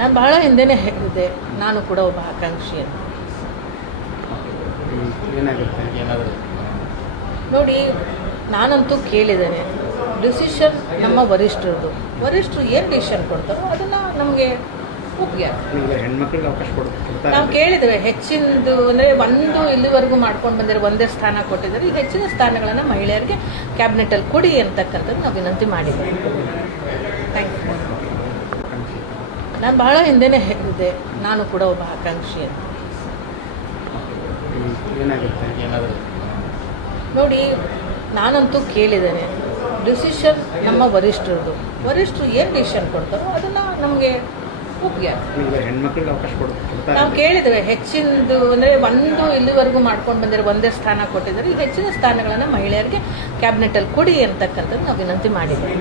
ನಾನು ಬಹಳ ಹಿಂದೆನೇ ಹೇಳಿದೆ, ನಾನು ಕೂಡ ಒಬ್ಬ ಆಕಾಂಕ್ಷಿ ಅಂತ. ಏನಾದರೂ ನೋಡಿ, ನಾನಂತೂ ಕೇಳಿದ್ದೇನೆ, ಡಿಸಿಷನ್ ನಮ್ಮ ವರಿಷ್ಠರದು. ವರಿಷ್ಠರು ಏನು ಡಿಸಿಷನ್ ಕೊಡ್ತಾರೋ ಅದನ್ನು ನಮಗೆ ಮುಖ್ಯ. ಹೆಣ್ಮಕ್ಳಿಗೆ ಅವಕಾಶ ಕೊಡ್ತಾರೆ. ನಾವು ಕೇಳಿದ್ದೇವೆ, ಹೆಚ್ಚಿನದು ಅಂದರೆ ಒಂದು ಇಲ್ಲಿವರೆಗೂ ಮಾಡ್ಕೊಂಡು ಬಂದರೆ ಒಂದೇ ಸ್ಥಾನ ಕೊಟ್ಟಿದ್ದಾರೆ. ಈ ಹೆಚ್ಚಿನ ಸ್ಥಾನಗಳನ್ನು ಮಹಿಳೆಯರಿಗೆ ಕ್ಯಾಬಿನೆಟಲ್ಲಿ ಕೊಡಿ ಅಂತಕ್ಕಂಥದ್ದು ನಾವು ವಿನಂತಿ ಮಾಡಿದ್ದೇವೆ. Thank you. ನಾನು ಬಹಳ ಹಿಂದೆನೇ ಹೇಳಿದೆ, ನಾನು ಕೂಡ ಒಬ್ಬ ಆಕಾಂಕ್ಷಿ ಅಂತ. ಏನಾದರೂ ನೋಡಿ, ನಾನಂತೂ ಕೇಳಿದ್ದೇನೆ, ಡಿಸಿಷನ್ ನಮ್ಮ ವರಿಷ್ಠರದು. ವರಿಷ್ಠರು ಏನು ಡಿಸಿಷನ್ ಕೊಡ್ತಾರೋ ಅದನ್ನು ನಮಗೆ ಮುಖ್ಯ. ಹೆಣ್ಮಕ್ಳಿಗೆ ಅವಕಾಶ ಕೊಡ್ತಾರೆ. ನಾವು ಕೇಳಿದ್ದೇವೆ, ಹೆಚ್ಚಿನದು ಅಂದರೆ ಒಂದು ಇಲ್ಲಿವರೆಗೂ ಮಾಡ್ಕೊಂಡು ಬಂದರೆ ಒಂದೇ ಸ್ಥಾನ ಕೊಟ್ಟಿದ್ದಾರೆ. ಈ ಹೆಚ್ಚಿನ ಸ್ಥಾನಗಳನ್ನು ಮಹಿಳೆಯರಿಗೆ ಕ್ಯಾಬಿನೆಟಲ್ಲಿ ಕೊಡಿ ಅಂತಕ್ಕಂಥದ್ದು ನಾವು ವಿನಂತಿ ಮಾಡಿದ್ದೇವೆ.